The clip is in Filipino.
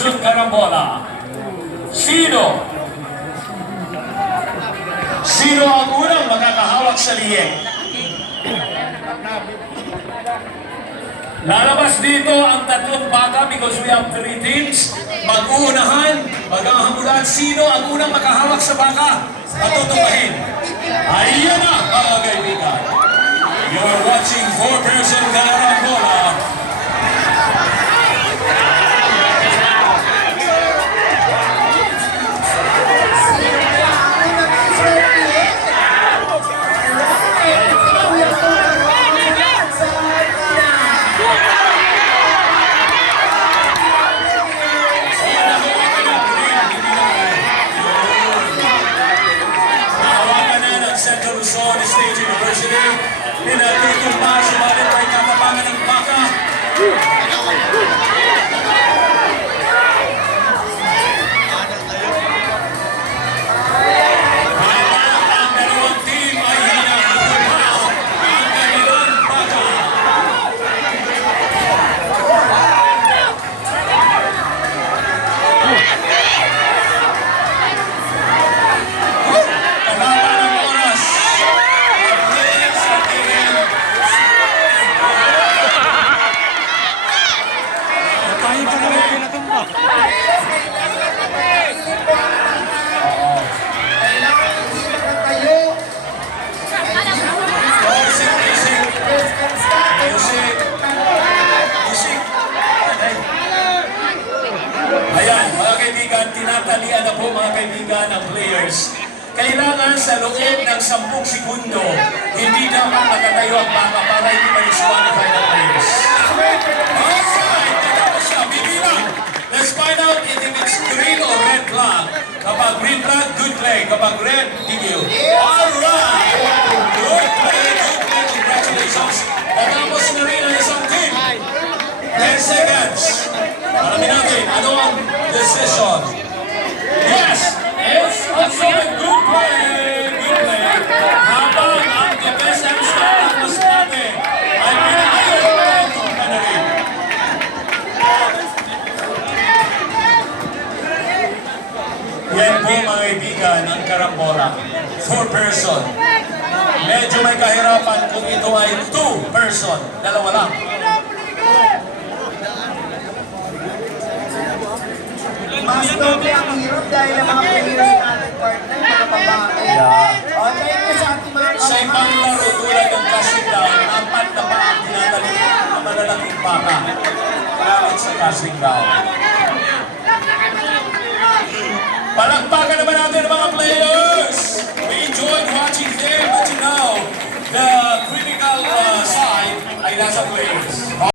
person karambola. Sino? Sino ang unang makakahawak sa liyeng? Lalabas dito ang tatlong baka because we have 3 teams. Mag-uunahan, maghahamulan sino ang unang makahawak sa baka. Patutupahin. Ayan na, mga kaibigan. You're watching 4-person karambola. Central Luzon State University. Pinatutumba, sumalit ay katapangan ng baka. Ang dalawang team ay hinahatumba ang kanilang baka. Ayan, mga kaibigan, tinatalian na po mga kaibigan ng players. Kailangan sa loob ng 10 segundo, hindi dapat makatayo ang baka para hindi ma-disqualify ng players. Alright, natapos na, bibilang. Let's find out if it's green or red flag. Kapag green flag, good play. Kapag red, tigil. Alright! Good play, congratulations. Natapos na rin ang isang team. 10 seconds. Alamin natin, ano ang decision? Yes! It's also a good play! Good play! Habang ang defense and tapos natin ay pinaayon ng Panarin. Yan po mga kaibigan ang karambola. 4-person. Medyo may kahirapan kung ito ay 2-person. Dalawa lang. Mas doble ang hirap dahil ang mga players na ating partner, mga babae. Okay, sa ating mga Sa ibang laro tulad ng casting down, 4 na pa ang tinatalik ng malalaking baka. Gamit sa casting down. Palakpakan naman natin ang mga players! We enjoyed watching them, but you know, the critical side ay nasa players.